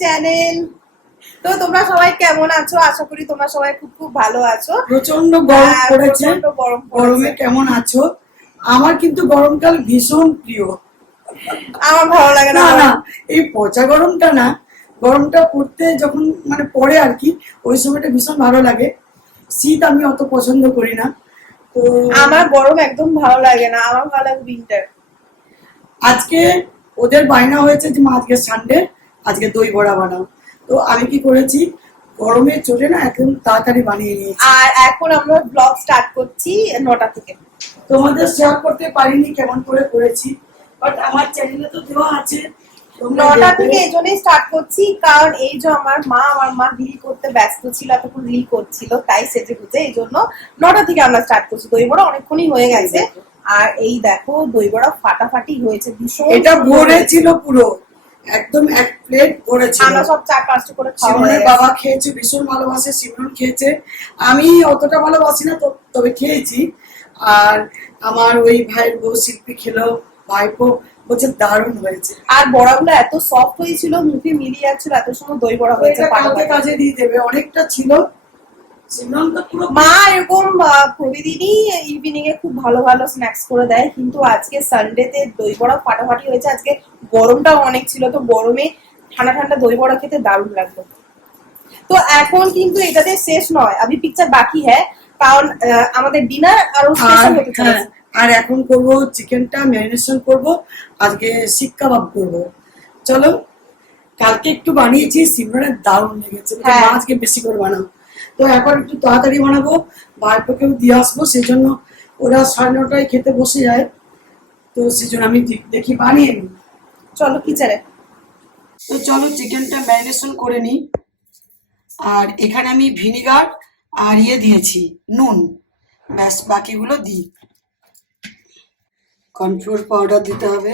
Channel. তো তোমরা সবাই কেমন আছো? আশা করি তোমরা সবাই খুব খুব ভালো আছো। প্রচন্ড গরম পড়েছে। গরমে কেমন আছো? আমার কিন্তু গরমকাল ভীষণ প্রিয়। আমার ভালো লাগে না না, এই পচা গরমটা না, গরমটা পড়তে যখন মানে পড়ে আর কি, ওই সময়টা ভীষণ ভালো লাগে। শীত আমি অত পছন্দ করি না। তো আমার গরম একদম ভালো লাগে না, আমার ভালো লাগে উইন্টার। আজকে ওদের বায়না হয়েছে যে মা আজকে সানডে, আজকে দই বড়া বানাও। তো আমি কি করেছি, গরমে চলে না একদম তাড়াতাড়ি বানিয়ে নিয়েছি। আর এখন আমরা ব্লগ স্টার্ট করছি 9টা থেকে। তোমাদের শেয়ার করতে পারিনি কেমন করে করেছি, বাট আমার চ্যানেলে তো দেওয়া আছে। 9টা থেকে এই জন্যই স্টার্ট করছি, কারণ এই যে আমার মা রিল করতে ব্যস্ত ছিল, এতক্ষণ রিল করছিল, তাই সেজে গুজে এই জন্য 9টা থেকে আমরা স্টার্ট করছি। দই বড়া অনেকক্ষণই হয়ে গেছে। আর এই দেখো দই বড়া ফাটাফাটি হয়েছে, ভীষণ এটা ভরে ছিল পুরো, একদম এক প্লেট ভরে ছিল। আমরা সব 4-5টা করে খাওয়া হয়ে সিমরনের গেছে। বাবা খেয়েছে, ভীষণ ভালোবাসে, সিমরন খেয়েছে, আমি অতটা ভালোবাসি না, তবে খেয়েছি। আর আমার ওই ভাইয়ের বউ শিল্পী খেলো, ভাইপো বলছে দারুণ হয়েছে। আর বড়াগুলো এত সফট হয়েছিল, মুখে মিলিয়ে যাচ্ছিল, এত সময় দই বড়া হয়েছে। কালকে কাজে দিয়ে দেবে, অনেকটা ছিল। সিমরন তো পুরো মা এরকম প্রতিদিনই ইভিনিং এ খুব ভালো ভালো স্ন্যাক্স করে দেয়, কিন্তু আজকে সানডেতে দই বড়া ফাটাফাটি হয়েছে। আজকে গরমটাও অনেক ছিল, তো গরমে ঠান্ডা ঠান্ডা দই বড়া খেতে দারুণ লাগলো। তো এখন কিন্তু এটাতে শেষ নয়, আমি পিকচার বাকি হ্যাঁ, কারণ আমাদের ডিনার আরো স্পেশাল হতে চলেছে। আর এখন করব চিকেনটা ম্যারিনেশন করব, আজকে শিক কাবাব করব। চলো, কালকে একটু বানিয়েছি, সিমরনের দারুণ লেগেছে, মা আজকে বেশি করে বানাও। তো এখন একটু তাড়াতাড়ি বানাবো, ভাইপোকেও দিয়ে আসবো, সেই জন্য ওরা 9:30টায় খেতে বসে যায়। তো সেই জন্য আমি দেখি বানিয়ে নিই। চলো কিচেনে। তো চলো চিকেনটা ম্যারিনেশন করে নিই। আর এখানে আমি ভিনিগার আর দিয়েছি নুন, ব্যাস বাকিগুলো দিই। কর্নফ্লোর পাউডার দিতে হবে,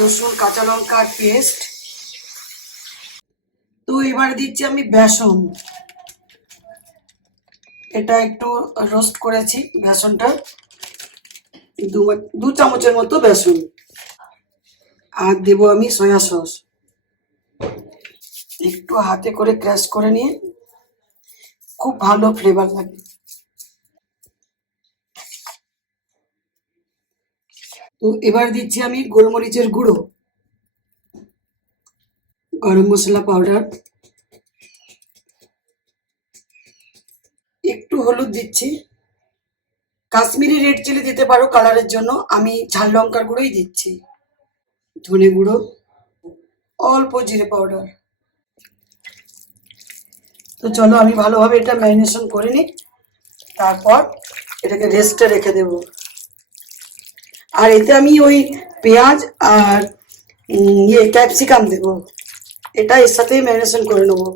রসুন কাঁচা লঙ্কার পেস্ট। তো এবার দিচ্ছি আমি বেসন, এটা একটু রোস্ট করেছি বেসনটা, 2 চামচের মতো বেসন। আর দেবো আমি সয়া সস, একটু হাতে করে ক্রাশ করে নিয়ে, খুব ভালো ফ্লেভার লাগে। তো এবার দিচ্ছি আমি গোলমরিচের গুঁড়ো, গরম মশলা পাউডার, একটু হলুদ দিচ্ছি, কাশ্মীরি রেড চিলি দিতে পারো কালারের জন্য, আমি ঝাল লঙ্কার গুঁড়োই দিচ্ছি, ধনে গুঁড়ো, অল্প জিরে পাউডার। তো চলো আমি ভালোভাবে এটা ম্যারিনেশন করে নিই, তারপর এটাকে রেস্টে রেখে দেব। আর এতে আমি ওই পেঁয়াজ আর ক্যাপসিকাম দেবো, এটা এর সাথেই ম্যারিনেশন করে নেবো।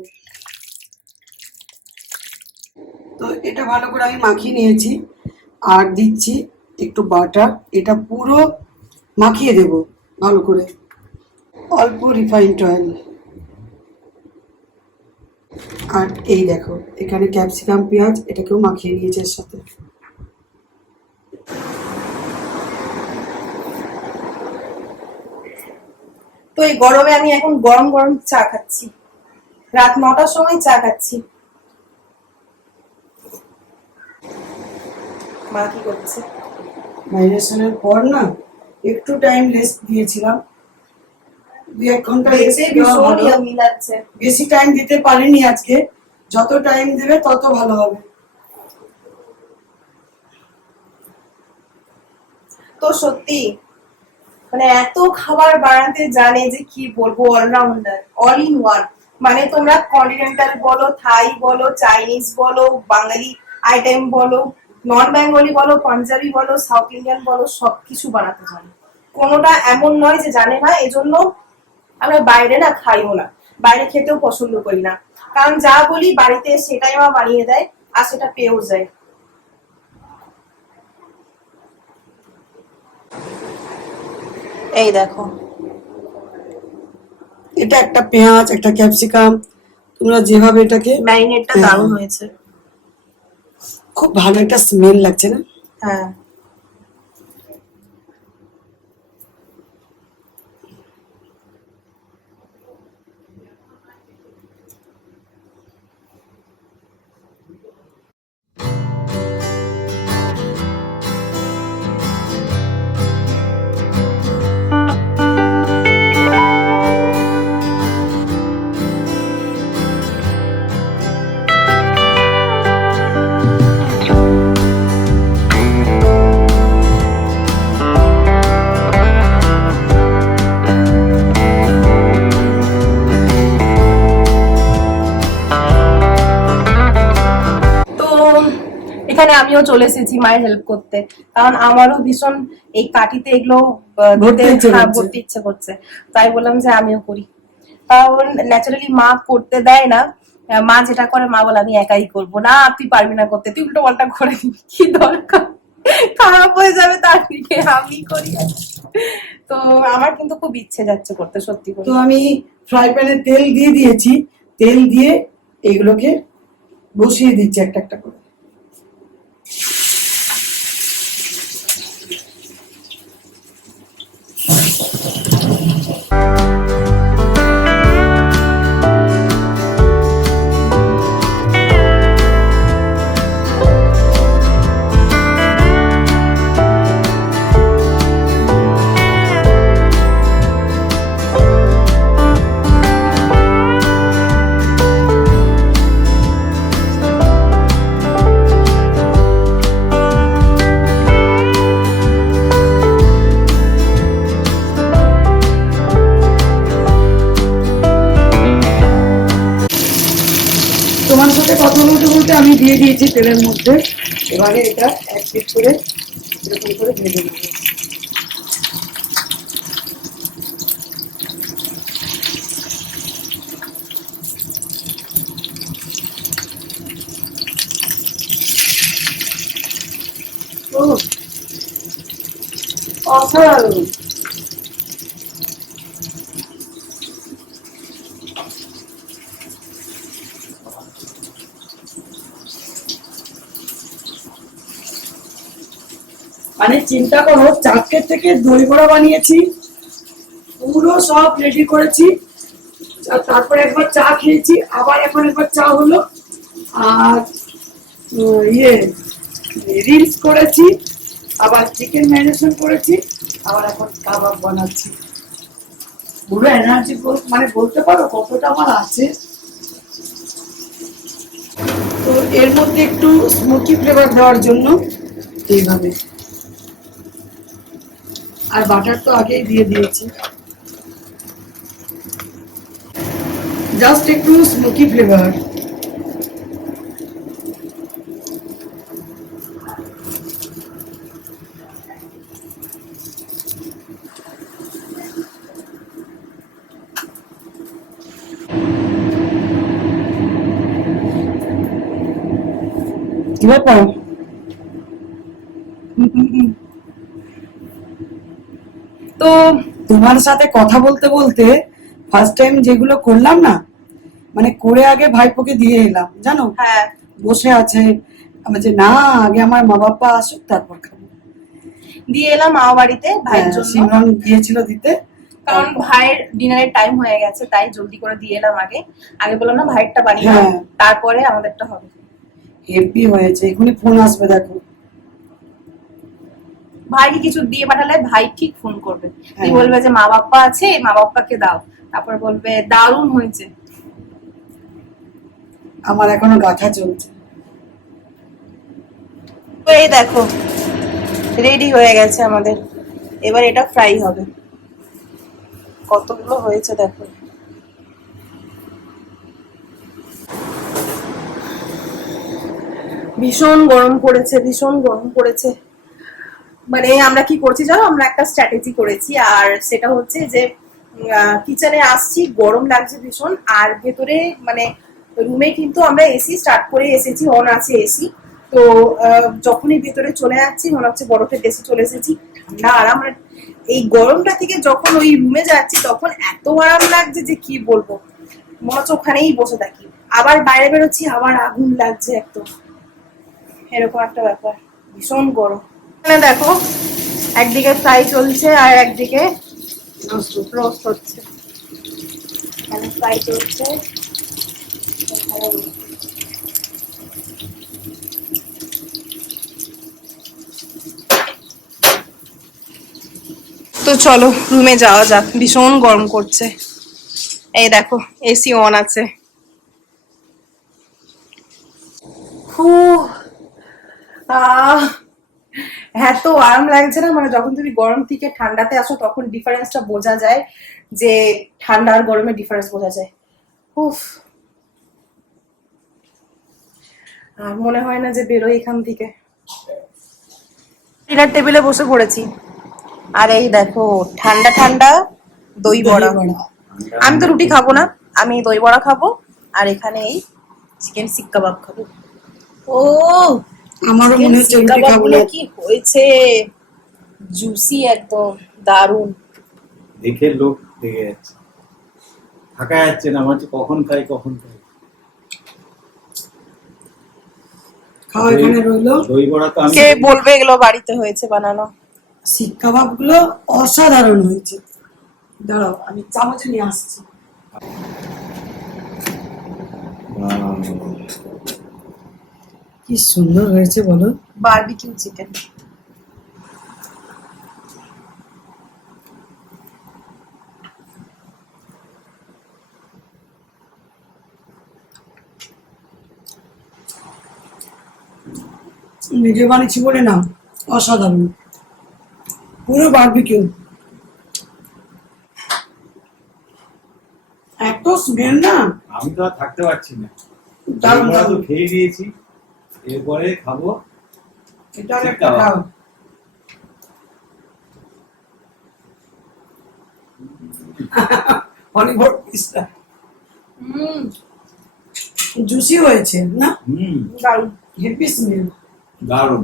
তো এটা ভালো করে আমি মাখিয়ে নিয়েছি, আর দিচ্ছি একটু বাটার, এটা পুরো মাখিয়ে দেব ভালো করে, অল্প রিফাইন্ড অয়েল। আর এই দেখো এখানে ক্যাপসিকাম পেঁয়াজ এটাকেও মাখিয়ে নিয়েছে এর সাথে। তো এই গরমে আমি এখন গরম গরম চা খাচ্ছি, রাত 9টার সময় চা খাচ্ছি। মা কি করছে? ম্যারিনেশনের পর না একটু টাইম রেস্ট দিয়েছিলাম, 2-1 ঘন্টা রেস্ট দেওয়া ভালো। বেশি টাইম দিতে পারিনি আজকে, যত টাইম দেবে তত ভালো হবে। তো সত্যি মানে এত খাবার বানাতে জানে যে কি বলবো, অলরাউন্ডার, অল ইন ওয়ান। মানে তোমরা কন্টিনেন্টাল বলো, থাই বলো, চাইনিজ বলো, বাঙালি আইটেম বলো, নন বেঙ্গলি বলো, পাঞ্জাবি বলো, সাউথ ইন্ডিয়ান বলো, সবকিছু বানাতে জানে। কোনোটা এমন নয় যে জানে না। এজন্য আমরা বাইরে না খাইও না, বাইরে খেতেও পছন্দ করি না, কারণ যা বলি বাড়িতে সেটাই মা বানিয়ে দেয়, আর সেটা পেয়েও যায়। এই দেখো, এটা একটা পেঁয়াজ, একটা ক্যাপসিকাম, তোমরা যেভাবে এটাকে ম্যারিনেটটা দারুণ হয়েছে। খুব ভালো একটা স্মেল লাগছে না? হ্যাঁ, আমিও চলে এসেছি মায়ের হেল্প করতে, কারণ আমারও ভীষণ এই কাটিতে এগুলো ভরতে ইচ্ছে করছে। ভরতে ইচ্ছে করছে। তাই বললাম যে আমিও করি। কারণ ন্যাচারালি মা করতে দেয় না, মা যেটা করে মা বলে আমি একাই করবো, না তুই পারবি না করতে, তুই উল্টো পাল্টা করে দিবি, কি দরকার, খারাপ হয়ে যাবে তার দিকে, আমি করি। তো আমার কিন্তু খুব ইচ্ছে যাচ্ছে করতে, সত্যি করে। তো আমি ফ্রাই প্যানে তেল দিয়ে দিয়েছি, তেল দিয়ে এইগুলোকে বসিয়ে দিচ্ছি একটা একটা করে। তোমার সাথে কথা বলতে বলতে আমি দিয়ে দিয়েছি তেলের মধ্যে। এবারে এটা এক পিট করে এরকম করে ভেজে নেবো। ও অসাধারণ। মানে চিন্তা করো, চারটে থেকে দই বড়া বানিয়েছি, পুরো সব রেডি করেছি, আর তারপরে একবার চা খেয়েছি, আবার এখন একবার চা হলো, আর ইয়ে রিলস করেছি, আবার চিকেন ম্যারিনেশন করেছি, আবার এখন কাবাব বানাচ্ছি। পুরো এনার্জি মানে বলতে পারো কতটা আমার আছে। তো এর মধ্যে একটু স্মোকি ফ্লেভার দেওয়ার জন্য এইভাবে, আর বাটার তো আগেই দিয়ে দিয়েছি, জাস্ট একটু স্মোকি ফ্লেভার। কি ব্যাপার? তো তোমার সাথে কথা বলতে বলতে ফার্স্ট টাইম যেগুলো করলাম না, মানে করে আগে ভাইপোকে দিয়ে এলাম, জানো, হ্যাঁ, বসে আছে, আমি যে না আগে আমার মা বাবা আসুক তারপর খাবো। দিয়ে এলাম মামা বাড়িতে ভাইয়ের হ্যাঁ, জন্য, সিমরন গিয়েছিল দিতে। কারণ ভাইয়ের ডিনারের টাইম হয়ে গেছে, তাই জলদি করে দিয়ে এলাম। আগে আগে বললাম না ভাইয়েরটা বানিয়ে নাও, হ্যাঁ। তারপরে আমাদেরটা হবে। হেভি হয়েছে, এখনই ফোন আসবে দেখো। ভাইকে কিছু দিয়ে পাঠালে ভাই ঠিক ফোন করবে, তুই হ্যাঁ। বলবে যে মা বাপ্পা আছে, মা বাপ্পাকে দাও, তারপর বলবে দারুণ হয়েছে। আমার এখনো গাথা চলছে। তো এই দেখো রেডি হয়ে গেছে আমাদের, এবার এটা ফ্রাই হবে। কতগুলো হয়েছে দেখো। ভীষণ গরম পড়েছে, ভীষণ গরম পড়েছে। মানে আমরা কি করছি জানো, আমরা একটা স্ট্র্যাটেজি করেছি, আর সেটা হচ্ছে যে কিচেনে আসছি, গরম লাগছে ভীষণ, আর ভেতরে মানে রুমে কিন্তু আমরা এসি স্টার্ট করে এসেছি, অন আছে এসি। তো যখনই ভেতরে চলে যাচ্ছি মনে হচ্ছে বরফের দেশে চলে এসেছি, ঠান্ডা আরাম। এই গরমটা থেকে যখন ওই রুমে যাচ্ছি তখন এত আরাম লাগছে যে কি বলবো, মনে হচ্ছে ওখানেই বসে থাকি। আবার বাইরে বেরোচ্ছি আবার আগুন লাগছে একদম, এরকম একটা ব্যাপার, ভীষণ গরম। এখানে দেখো একদিকে ফ্রাই চলছে আর একদিকে রোস্ট হচ্ছে। এখানে ফ্রাই চলছে, এখানে roast। তো চলো রুমে যাওয়া যাক, ভীষণ গরম করছে। এই দেখো এসি অন আছে। এত আরাম লাগছে না, মানে যখন তুমি গরম থেকে ঠান্ডাতে আসো তখন ডিফারেন্সটা বোঝা যায়, যে ঠান্ডা আর গরমের ডিফারেন্স বোঝা যায়। উফ, আর মনে হয় না যে বেরোই এখান থেকে। ডিনার টেবিলে বসে পড়েছি, আর এই দেখো ঠান্ডা ঠান্ডা দই বড়া। আমি তো রুটি খাবো না, আমি দই বড়া খাবো, আর এখানে এই চিকেন শিক কাবাব খাবো। ও আমারও মনে হচ্ছে চিকেন শিক রুটি খাবো কাবাবগুলো না। কি হয়েছে, জুসি একদম, দারুন। দেখে লোক লেগে যাচ্ছে, থাকা যাচ্ছে না, আমার হচ্ছে কখন খাই কখন খাই। খাওয়া এখানে রইলো। দই বড়া তো আমি কে বলবে এগুলো বাড়িতে হয়েছে বানানো? শিক কাবাব গুলো অসাধারণ হয়েছে। দাঁড়াও আমি চামচে নিয়ে আসছি। কি সুন্দর হয়েছে বলো। Barbecue chicken. নিজে বানিয়েছি বলে না, অসাধারণ, পুরো বারবিকিউ। এত স্মেল না, আমি তো আর থাকতে পারছি না। দই দারুণ বড়া তো দারুণ। খেয়ে নিয়েছি, এরপরে খাবো এটা শিক একটা কাবাব। খাও। অনেক বড় পিসটা জুসি হয়েছে না, দারুন। Heavy smell. দারুণ।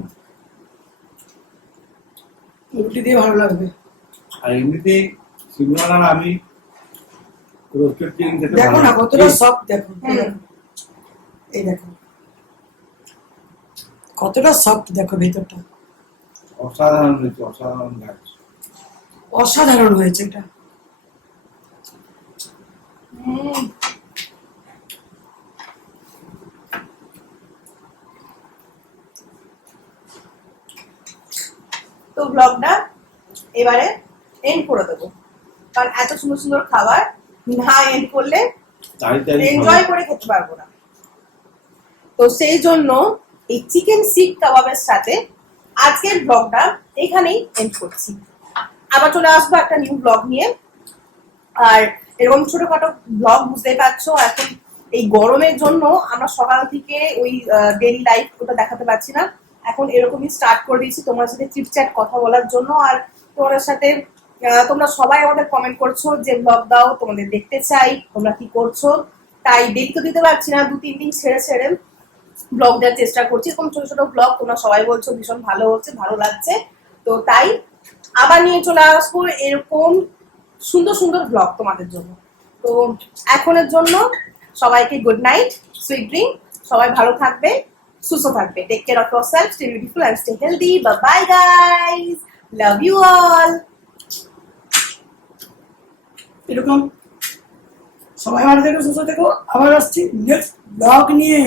রুটি দিয়ে ভালো লাগবে। আর এমনিতেই সিমরান আর আমি রোস্টেড চিকেন খেতে দেখো না কতটা সফট, দেখো হুম। এই দেখো কতটা সফট, দেখো ভেতরটা অসাধারণ হয়েছে, অসাধারণ লাগছে। অসাধারণ হয়েছে এটা। তো ব্লগটা এবারে এন্ড করে দেবো, কারণ এত সুন্দর সুন্দর খাবার না এন্ড করলে তাড়াতাড়ি এনজয় করে খেতে পারবো না। তো সেই জন্য এই চিকেন শিক কাবাবের সাথে আজকের ব্লগটা এখানেই এন্ড করছি। আবার চলে আসবো একটা নিউ ব্লগ নিয়ে। আর এরকম ছোটখাটো ব্লগ বুঝতেই পারছো, এখন এই গরমের জন্য আমরা সকাল থেকে ওই ডেইলি লাইফ ওটা দেখাতে পারছি না, এখন এরকমই স্টার্ট করে দিয়েছি তোমার সাথে চিটচ্যাট কথা বলার জন্য। আর তোমাদের সাথে তোমরা সবাই আমাদের কমেন্ট করছো যে ব্লগ দাও, তোমাদের দেখতে চাই, তোমরা কি করছো। তাই ডেলি তো দিতে পারছি না, 2-3 দিন ছেড়ে ছেড়ে ব্লগ দেওয়ার চেষ্টা করছি। এরকম ছোট ছোট ব্লগ তোমরা সবাই বলছো ভীষণ ভালো হচ্ছে, ভালো লাগছে। তো তাই আবার নিয়ে চলে আসবো এরকম সুন্দর সুন্দর ব্লগ তোমাদের জন্য। তো এখনের জন্য সবাইকে গুড নাইট, সুইট ড্রিম, সবাই ভালো থাকবে, সুস্থ থাকবে। Take care of yourself, stay beautiful and stay healthy. Bye bye guys, love you all. এরকম সবাই ভালো থেকো, সুস্থ থেকো। আবার আসছি নেক্সট ব্লগ নিয়ে।